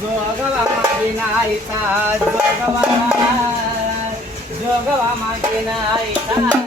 जोगवा मागे नाहीचा जोगवा मागे नाहीचा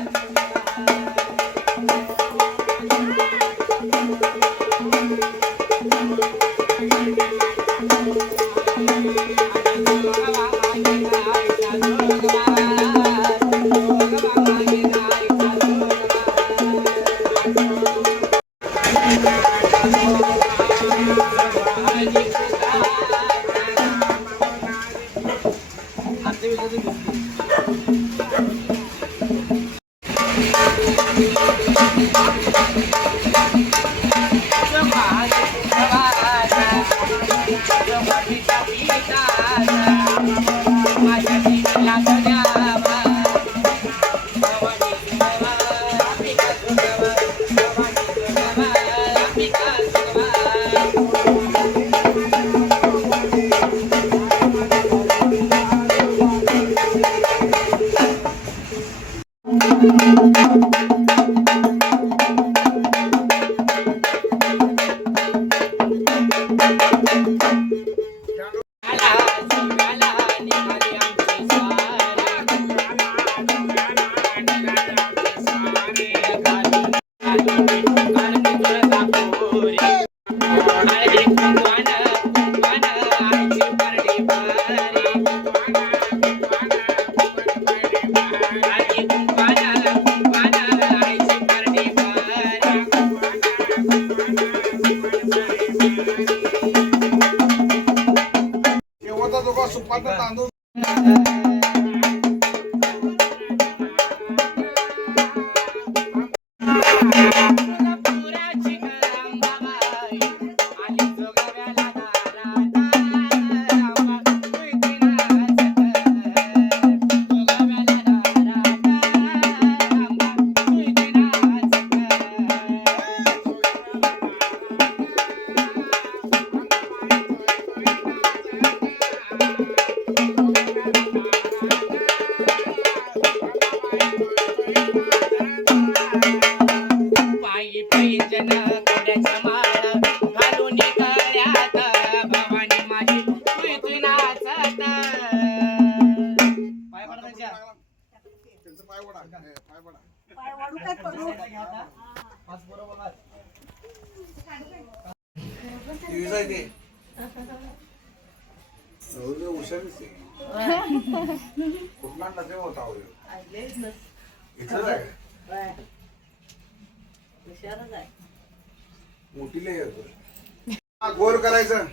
गोल करायचं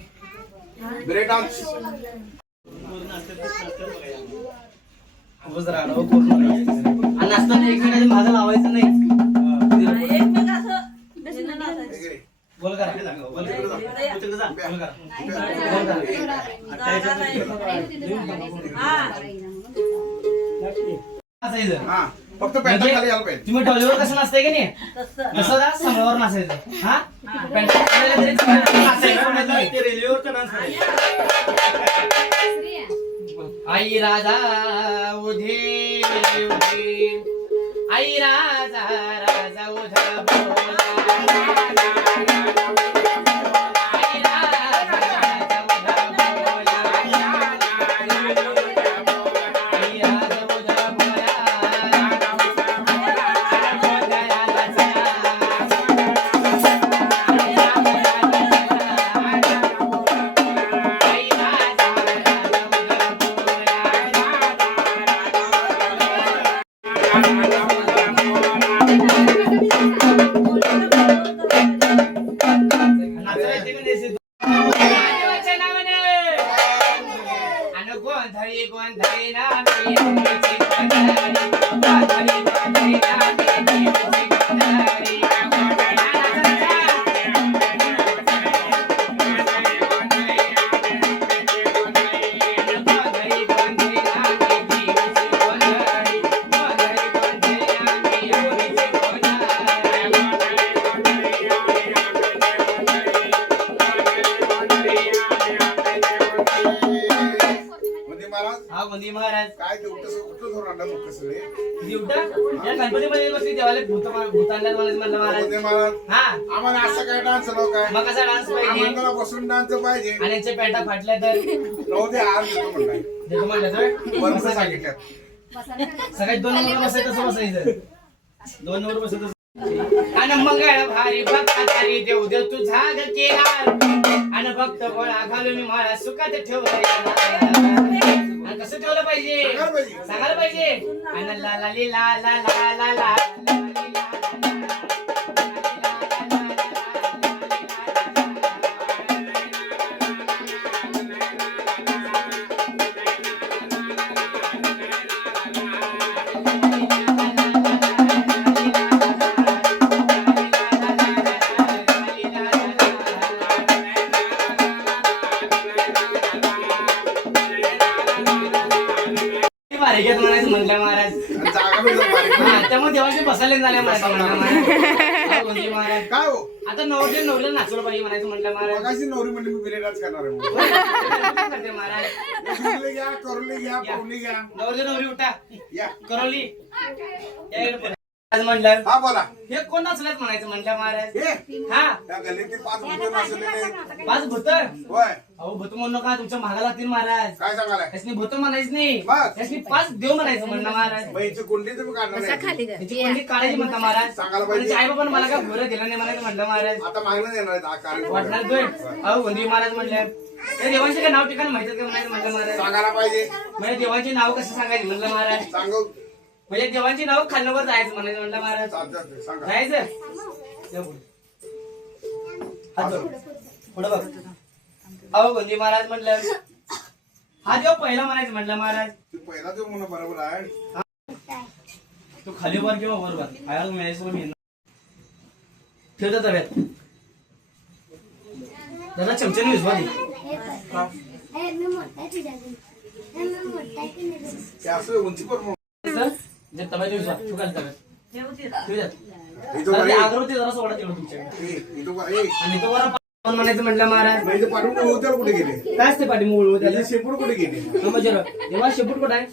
ब्रेड डान्स नसताना एकमेकांच्या मागं लावायचं नाही. बोल करा फक्त पॅन्ट खाली आलं पाहिजे. तुम्ही डॉलीवर कसं नसतंय की नाही तसं जा समोर नसायचं. हा पॅन्ट आई राजा उधे उधे आई राजा राजा उधा बोला गोंदी महाराज काय ते कुठं धरून आणलं मग कसं रे? दिवटा या गणपतीमध्ये बसली देवाला भूत आणल्यात म्हणलं महाराज. बोलते महाराज हा आम्हाला असं काय डान्स नको काय मग कसा डान्स पाहिजे आम्हाला बसून डान्स पाहिजे आणि याच्या पॅन्टा फाटल्या तर नव्हते आज देतो म्हणलाय देतो म्हणलं तर बरोबर बसा सांगितलं सगळ्यात 2 नंबर बसायचं तसं बसायचं 2 नंबर बसायचं आणि मंगळ भारी भक्तारी देव देव तू झाग केला आणि भक्त गोळा घालून मला सुखात ठेवलं आणि कसं ठेवलं पाहिजे सांगायला पाहिजे आणि ला ला ली ला ला ला ला ला म्हणायचं म्हटलं महाराज जागा भेटत बारीक. हा त्यामुळे देवाचे बसायला झाले महाराज काय हो आता नवरदेव नवरीला नाचवलं पाहिजे म्हणायचं म्हटलं महाराज मगाशी नवरी म्हणली मी बिले डान्स करणार आहे म्हणून. करते महाराज उचलले घ्या करुले घ्या पाहुणे घ्या नवरदेव नवरी उठा या करवली या इकडे पुढे. आज म्हटलं हा बोला हे कोण नसल्यात म्हणायचं म्हटलं महाराज हे हा त्या गल्लीतील 5 मुलं नसलेले 5 भूत होय अहो भूत म्हणू नका तुमच्या महागा लागतील महाराज काय सांगालाय त्यासनी भूत म्हणायचं नाही बस. त्यासनी 5 देव म्हणायचं म्हणलं महाराज बाईची कुंडली तुम्ही काढणार नाही. त्याची कोणती काढायची म्हणता महाराज सांगायला पाहिजे. आई बाबा मला काय घोरं दिलं नाही म्हणायचं म्हटलं महाराज आता मागणं देणार आहेत कारण वाटणार दोय अहो गोंदी महाराज म्हणले या देवांचे काय नाव ठिकाण माहिती का म्हणायचं म्हटलं महाराज सांगायला पाहिजे म्हणजे देवांची नाव कसं सांगायची म्हणलं महाराज सांगू म्हणजे देवांची नाव खाल्ल्यावर जायचं म्हणायचं म्हटलं महाराज चालतं सांगा जायचं या पुढे. हात जोड. पुढं बघ अहो गोंदी महाराज म्हटलं हा देव पहिला म्हणायचं म्हटलं महाराज तू पहिला देऊ म्हणून बरोबर आहे तू खाली वर किंवा वर वर आयाला मिळायचं मी ठेवता तव्यात दादा चमच्याने विसवा ते असं उंची पण जे तव्यात विसवा तू काय तव्यात इथं बरं आहे. आगरवती जरा सोडा तेवढं तुमच्याकडे इथं बरं आहे. आणि तो वर म्हणायचं म्हटलं महाराज म्हणजे पाठवून होत्याला कुठे गेले काय असते पाठी मूळ त्याचे त्याला शेपूट कुठे गेले तेव्हा शेपूट कुठं आहे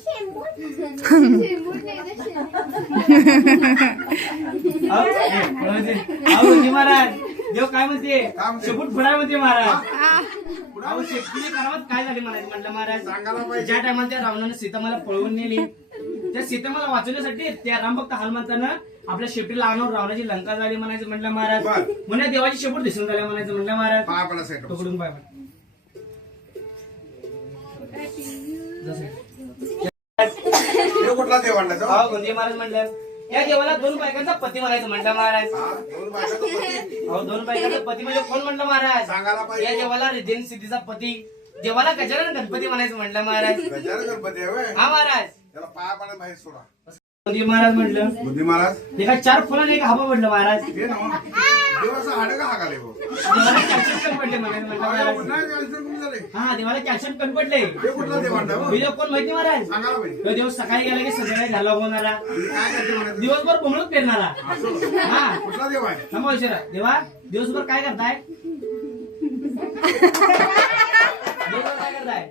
अहो म्हणजे महाराज देव काय म्हणते म्हणते? शेपूट फुडाय म्हणते महाराज अहो शेतकरी करावत काय झाले म्हणायचं म्हटलं महाराज सांगायला पाहिजे ज्या टायमाला त्या रावणाने सीता मला पळवून नेली त्या सीता मला वाचवण्यासाठी त्या रामभक्त हनुमंतानं आपल्या शेपटीला आणून रावणाची लंका झाली म्हणायचं म्हटलं महाराज बर. म्हणजे देवाची शेपूट दिसून झाल्या म्हणायचं म्हटलं महाराज पाय पडा साईड पकडून पाय कुठला देव आणला अहो गोंदी महाराज म्हटलं या देवाला 2 बायकांचा पती म्हणायचं म्हटलं महाराज दोन बायका तो पती. अहो 2 बायकांचा पती म्हणजे कोण म्हटलं महाराज सांगायला या पाहिजे देवाला रिद्धेन सिद्धीचा पती देवाला गजानन गणपती म्हणायचं म्हटलं महाराज गजानन गणपती आहे होय. हा महाराज त्याला पाया पडा बाहेर सोडा गोंदी महाराज म्हटलं बुद्धी महाराज एका 4 फुलाने एक हापा म्हटलं महाराज ते ना देवाचं हाड का हाकाले भाऊ देवाला कॅल्शियम कमी पडले म्हणायचं म्हटलं महाराज उन्हाळ्यात जायचं तुम्ही झाले. हा देवाला कॅल्शियम कमी पडले हे कुठला देव आणला हो? मी लोक कोण माहिती महाराज सांगायला पाहिजे तो देव सकाळी गेला की संध्याकाळी झाला होणारा काय करते म्हणायचं? दिवसभर कोंबडून पेरणारा हा कुठला देव आहे थांबा विचारा देवा दिवसभर काय करताय दिवसभर काय करताय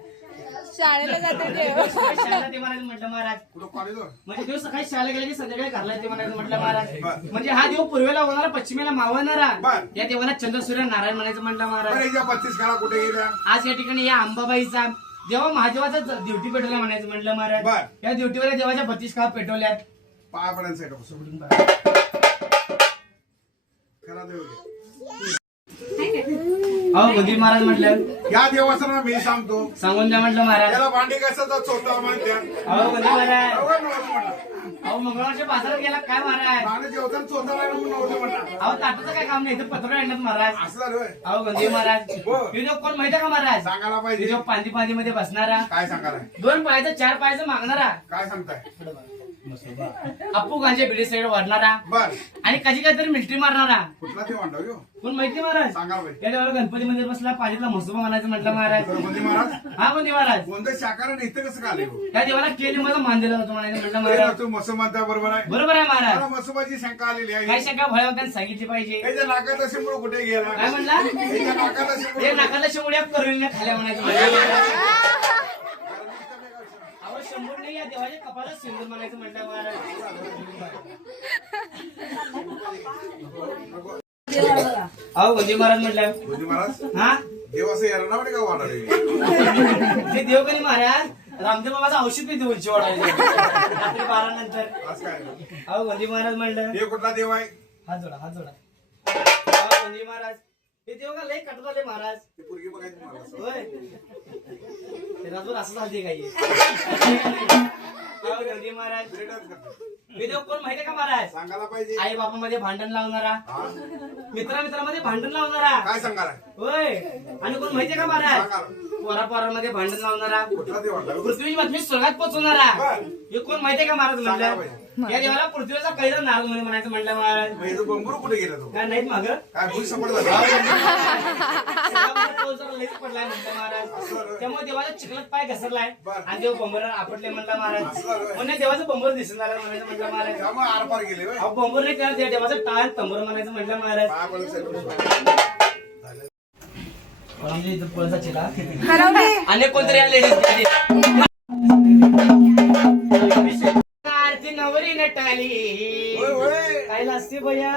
शाळेला जाते देव. सकाळी शाळेला ते म्हणायचं म्हटलं महाराज कुठं कॉलेजवर म्हणजे देव सकाळी शाळेला गेले की संध्याकाळी घरला येते म्हणायचं म्हटलं महाराज बरं. म्हणजे हा देव पूर्वेला होणारा पश्चिमेला मावळणारा बरं. या देवाला चंद्र सूर्य नारायण म्हणायचं म्हटलं महाराज बरं, हिच्या 32 काळा कुठे गेल्या आज या ठिकाणी या अंबाबाईचा देवा महादेवाचा ड्युटी पेटवला म्हणायचं म्हटलं महाराज बरं. या ड्युटीवर देवाच्या 32 काळ पेटवल्यात पाया पडायला साईड बसून खरा देव घे. अहो गोंदी महाराज म्हटलं या देवाचं नाव मी सांगतो सांगून द्या म्हटलं महाराज त्याला भांडी कशाचा चोथा म्हणत्या अहो गोंदी महाराज बरोबर नव्हतं म्हणलं. अहो मंगळवारच्या बाजारात गेला काय महाराज भांडी जेवताना चोथा लागला म्हणून नव्हतं म्हणलं. अहो ताटाचं काय काम नाही इथं पत्र आणलं महाराज असं झालं होय. अहो गोंदी महाराज बरं. हे जो कोण माहिती का महाराज सांगायला पाहिजे हे जो पांदी मध्ये बसणारा काय सांगायला 2 पायाचं 4 पायाचं मागणारा काय सांगताय अप्पू गांजे बिडी साईड वाढणारा बर आणि कधी काहीतरी मिस्ट्री मारणारा कुठला देव आणला हो? कोण माहिती महाराज सांगायला पाहिजे या देवाला गणपती मंदिर बसला पालीतला मसोबा म्हणायचं म्हटलं महाराज गणपती महाराज हा गोंदी महाराज कोणतं शाकाहारी इथं कसं खाले हो? त्या देवाला केली मला मान दिला जातो म्हणायचं म्हटलं ते महाराज तू मसू म्हणता बरोबर आहे बरोबर आहे महाराज मला मसुबाची शंका आलेली काय आहे शंका भयावकांनी सांगितली पाहिजे त्याच्या नाकात अशी मुळ कुठे गेला काय म्हणला त्याच्या नाकात अशी ते नाकाला शेवड्या करून खाल्या म्हणायचं अहो शंभर नाही या देवाच्या कपाळात सिंदूर म्हणायचं म्हटलं महाराज. अहो म्हणजे महाराज म्हटलं गुरुजी महाराज हा देव असं यायला ना का वाटत ते देवकरी महाराज रामदेव बाबाचं औषध पिते उंची वाढायचे रात्री 12 नंतर. आज काय अहो म्हणजे महाराज म्हणलं हे कुठला देव आहे हात जोडा हात जोडा. अहो म्हणजे महाराज ते देव का लय कटत आले महाराज. ते पोरगी बघायचं मला होय ते राजवर असं झालते काही. अहो म्हणजे महाराज भेटच करतो हे देव कोण माहितीये का महाराज. सांगायला पाहिजे आई बापामध्ये भांडण लावणारा हा मित्रामध्ये भांडण लावणारा काय सांगायला होय. आणि कोण माहितीये का महाराज सांगा पोरापोरांमध्ये भांडण लावणारा कुठला देव आणला पृथ्वीची बातमी स्वर्गात पोहोचवणारा बरं. हे कोण माहितीये का महाराज सांगा म्हणलं या देवाला पृथ्वीचा कैला नारद म्हणे म्हणायचं म्हटलं महाराज. मग हे जो बंबरू कुठे गेला तो काय नाहीत माग काय भूल सपोर्ट झाला लईच पडलाय म्हटलं महाराज. त्यामुळे देवाचा चिखलात पाय घसरलाय बरं. आणि देव बंबर आपटले म्हटलं महाराज. असं झालं. म्हणजे देवाचं बंबर दिसून झालं म्हणायचं म्हटलं महाराज. त्यामुळे आरपार गेले होय. अहो बंबर नाही त्याला देवाचं टाळ तंबर म्हणायचं म्हटलं महाराज. पाया पडून साहेब. आमच्या इथं पळसा चिला हरवले. अनेक कोणतरी लेडीज आरती नवरी नटाली होय होय काय लाजते बया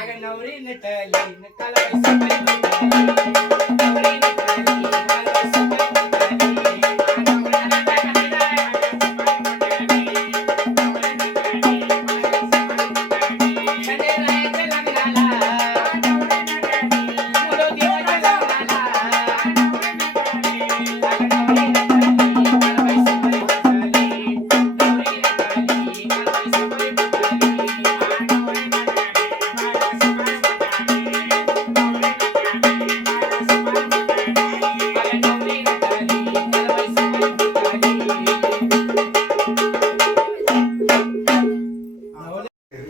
अगं नवरी नटाली नकाला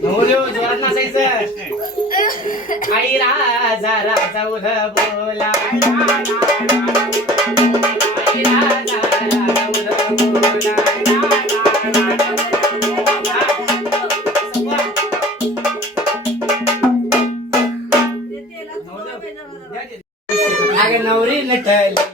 नवरी जोरात नाचायचं. आई राजा राजा उध बोला आई राजा राजा उध बोला अगं नवरी नटली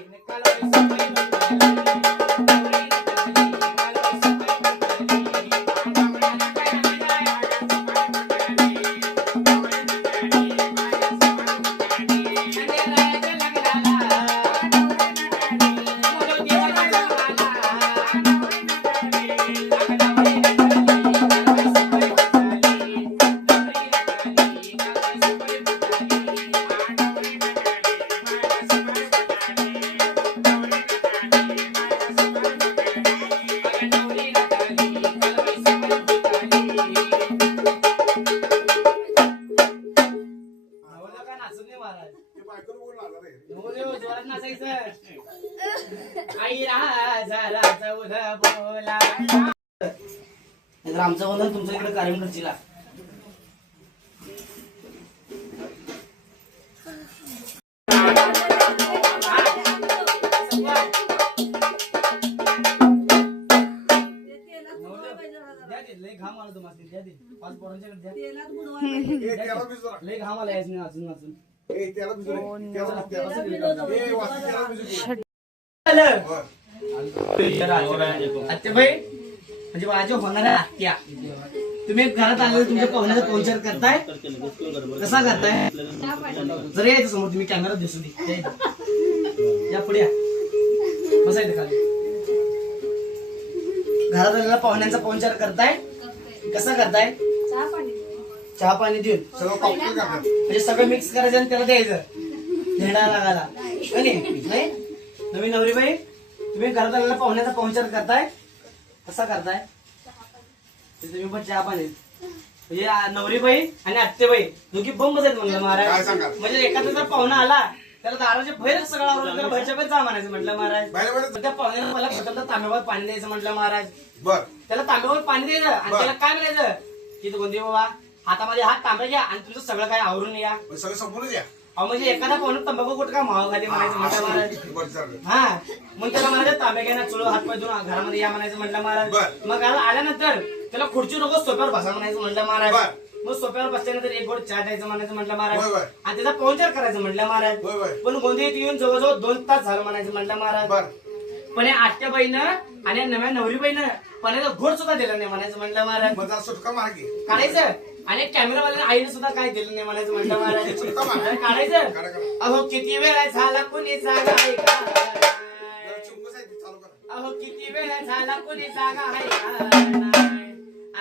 जोरात नाचायचं. आई राजा राजा उधा बोला आमचं वंदन तुमच्या इकडे कार्यक्रम करशील. लय घाम आला तुम्हाला द्या दे 5 पोरांच्याकडे द्या. हे त्याला बिजरा लय घाम आला याच अजून अजून हे त्याला बिजरा हे वासी त्याला बिजरा आत्याबाई म्हणजे माझ्या होणाऱ्या आत्या तुम्ही घरात आलेले तुमच्या पाहुण्याचा पौचार करताय कसा करताय जर यायचं समोर तुम्ही कॅमेरा दिसू दे या पुढे या. बसायचं खाली. घरात आलेल्या पाहुण्यांचा पौचार करताय कसा करताय चहा पाणी देऊन सगळं कॉपी करतात म्हणजे सगळं मिक्स करायचं आणि त्याला द्यायचं धेडा लागायला नाही. नवीन नवरीबाई तुम्ही घरात आलेल्या पाहुण्याचा पौचार करताय कसा करताय तुम्ही पण चहा पाणी म्हणजे नवरीबाई आणि आत्तेबाई दोघी बंबच आहेत म्हणलं काय महाराज. सांगा म्हणजे एखादा जर पाहुणा आला त्याला दाराच्या बाहेरच सगळं आवडून त्याला बाहेरच्या बाहेर जा म्हणायचं म्हटलं महाराज. बाहेर त्या पाहुण्याला मला प्रथम तांब्यावर पाणी द्यायचं म्हटलं महाराज. बर त्याला तांब्यावर पाणी द्यायचं आणि बरं. त्याला काय म्हणायचं की तू कोणते बाबा हातामध्ये हात तांब्या घ्या आणि तुमचं सगळं काय आवरून या. सगळं संपूर्ण द्या अहो म्हणजे एखादा पाहुणा तंबाखू कुठं का मावा खाली म्हणायचं म्हटलं महाराज. बरं चालेल हा मग त्याला म्हणायचं तांब्या घ्या ना चुलो हात पाय धुवून घरामध्ये या म्हणायचं म्हटलं महाराज. बरं. मग घराला आल्यानंतर त्याला खुर्ची नको सोप्यावर बसा म्हणायचं म्हटलं महाराज. बरं. मग सोप्यावर बसल्यानंतर एक गोड चहा द्यायचं म्हणायचं म्हटलं महाराज. होय, होय. आणि त्याचा पौंचार करायचं म्हटलं महाराज. होय, होय. पण गोंदियात येऊन जवळजवळ 2 तास झालं म्हणायचं म्हटलं महाराज. बर पण या आठच्या बाईनं आणि या नव्या नवरी बाईनं पण याचा घोट सुद्धा दिला नाही म्हणायचं म्हणलं महाराज. मग जरा सुटका मार्गी काढायचं आणि कॅमेरावाल्याने आईने सुद्धा काय दिलं नाही म्हणायचं म्हणलं महाराज. सुटका मार काढायचं. काढा. अहो किती वेळा झाला कुणी जागा आहे का? जरा चिंकूस आहे ते चालू करा. अहो किती वेळा झाला कुणी जागा आहे का?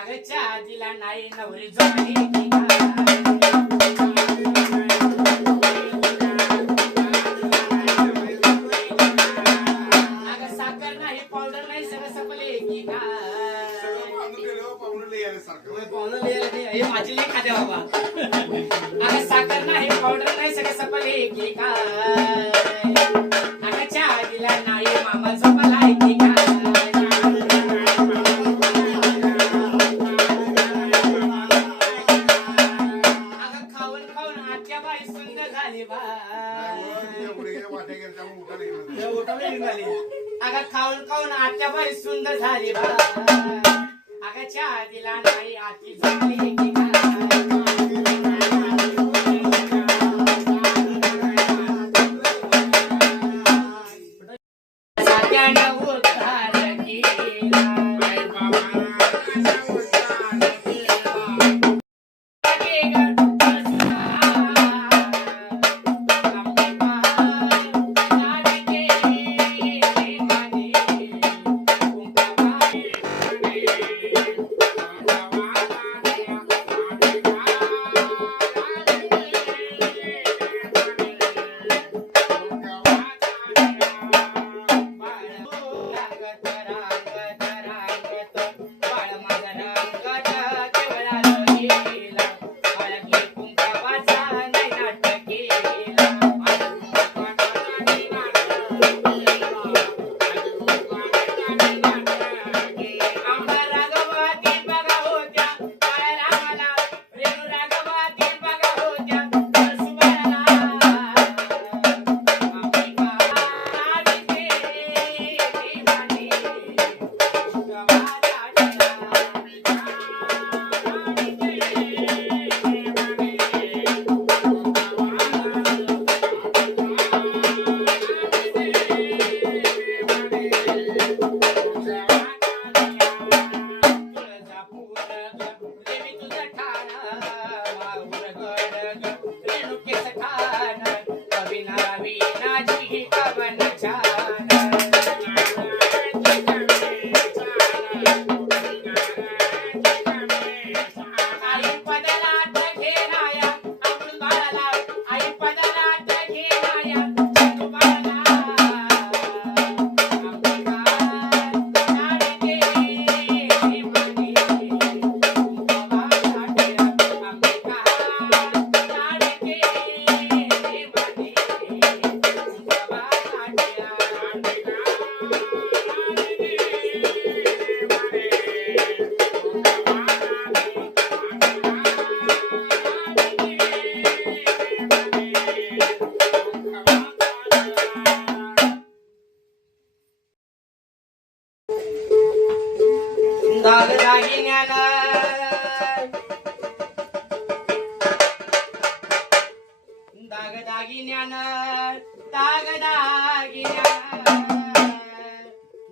अगं चहा दिला नाही नवरी झोपली की काय? अगं साखर नाही पावडर नाही सगळं सपले की काय? सगळं बांधून ठेवलं हो, पाहुणं लय आल्यासारखं. होय, पाहुणं लिहायला नाही. हे माझी लेख खाते बाबा. अगं साखर नाही पावडर नाही सगळं सपले की काय? अगं चहा दिला नाही मामा झोपलाय की काय? अगं खाऊन खाऊन आजच्या बाई सुंदर झाली नाही, हो, बाय. ते पुढे गेले, वाटे गेले, त्यामुळे उठायला गेलं नाही. हे उठवली निघाली. अगं खाऊन खाऊन आजच्या बाई सुंदर झाली बाय. अगं चहा दिला नाही आती झोपली की काय? सात्यानं उद्धार केला.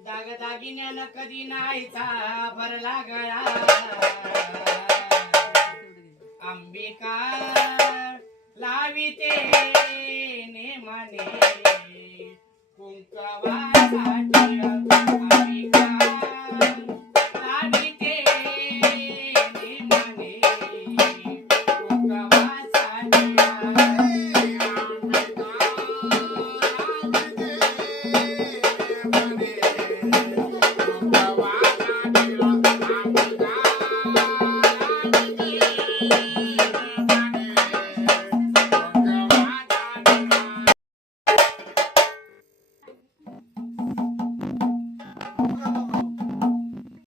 दागदागिन्यानं कधी नाहीचा भरला गळा अंबिका लाविते नेमाने